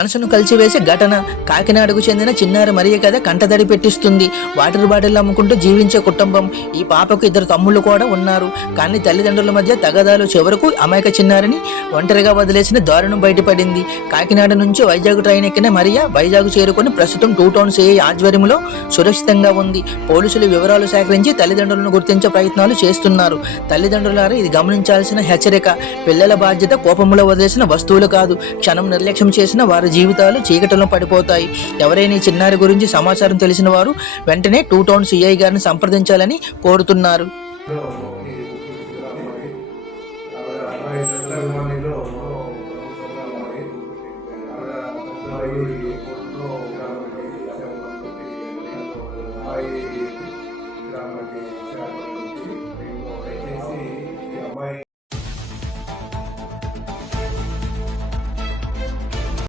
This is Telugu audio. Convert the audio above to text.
మనసును కలిసివేసే ఘటన. కాకినాడకు చెందిన చిన్నారి మరియ కథ కంటతడి పెట్టిస్తుంది. వాటర్ బాటిల్ అమ్ముకుంటూ జీవించే కుటుంబం. ఈ పాపకు 2 తమ్ముళ్ళు కూడా ఉన్నారు. కానీ తల్లిదండ్రుల మధ్య తగాదాలు చివరకు అమాయక చిన్నారిని ఒంటరిగా వదిలేసిన దారుణం బయటపడింది. కాకినాడ నుంచి వైజాగ్ ట్రైన్ ఎక్కిన మరియ వైజాగ్ చేరుకుని ప్రస్తుతం 2 టౌన్ సిఐ ఆధ్వర్యంలో సురక్షితంగా ఉంది. పోలీసులు వివరాలు సేకరించి తల్లిదండ్రులను గుర్తించే ప్రయత్నాలు చేస్తున్నారు. తల్లిదండ్రులారా ఇది గమనించాల్సిన హెచ్చరిక. పిల్లల బాధ్యత కోపంలో వదిలేసిన వస్తువులు కాదు. క్షణం నిర్లక్ష్యం చేసిన వారి జీవితాలు చీకటిలో పడిపోతాయి. ఎవరైనా ఈ చిన్నారి గురించి సమాచారం తెలిసిన వారు వెంటనే 2 టౌన్ సిఐ గారిని సంప్రదించాలని కోరుతున్నారు. ఈ